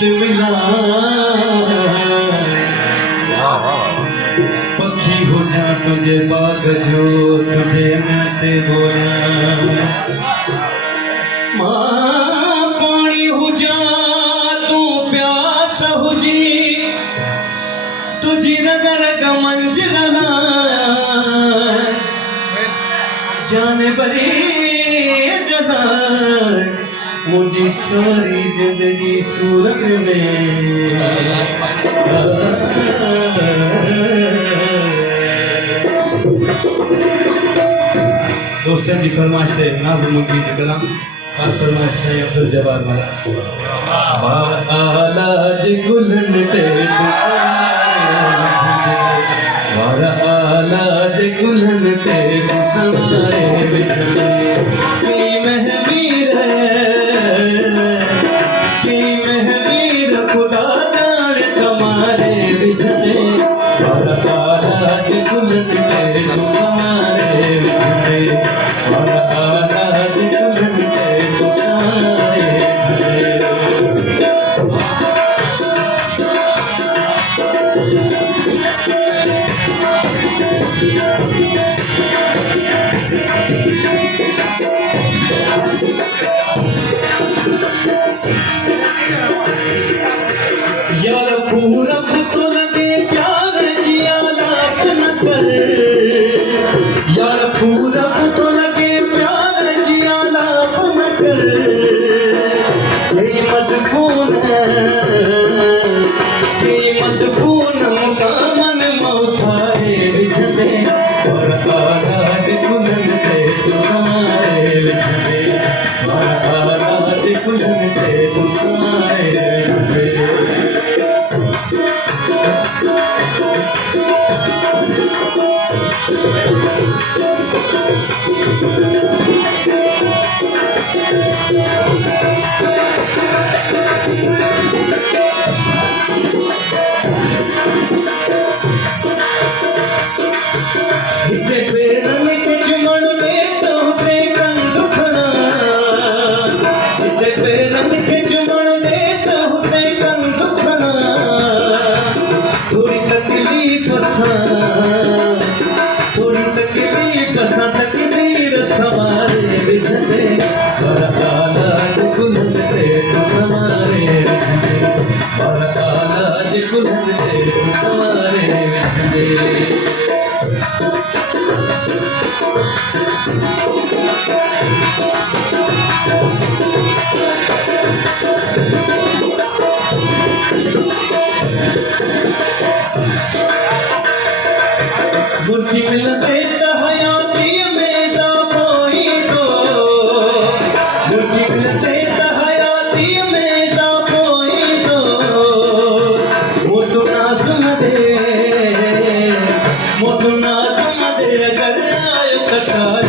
गीत मिला पक्षी हो जा तुझे बाग जो तुझे मैं बोला मां पानी हो जा तू प्यास हो जी तुझी रग रग मंजिला जाने बरी जदा मुझी सारी जिंदगी सूरत में दोस्तों जी फरमाइश थे नाज़िम मुंगी जी कलाम खास फरमाइश से अब्दुल जब्बार वाला आला जी गुलन ते वाला आला जी गुलन ते सवारे बिखरे की महवीर है की महवीर खुदा जाने तुम्हारे बिछड़े वाला आला जी गुलन ते सवारे बिखरे वाला आला जी गुलन ते सवारे यार पूरा तो लगे प्यार जिया लाप न कर यार पूरा तो लगे प्यार जिया लाप न कर मदफून मुकामन मौथारे बिछदे और आलाज कुलन ते तू सारे बिछदे और आलाज कुलन ते तू सारे बिछदे थोड़ी तकलीफ सा तकदीर सवारे बिछदे और आलाज कुलन ते तू सवारे बिछदे और आलाज कुलन ते तू सवारे बिछदे मुर्गी मिलते हयाती में कोई दो मुर्गी मिलते हयाती में कोई दो वो तो नाज़ुम दे अगर आयो कटा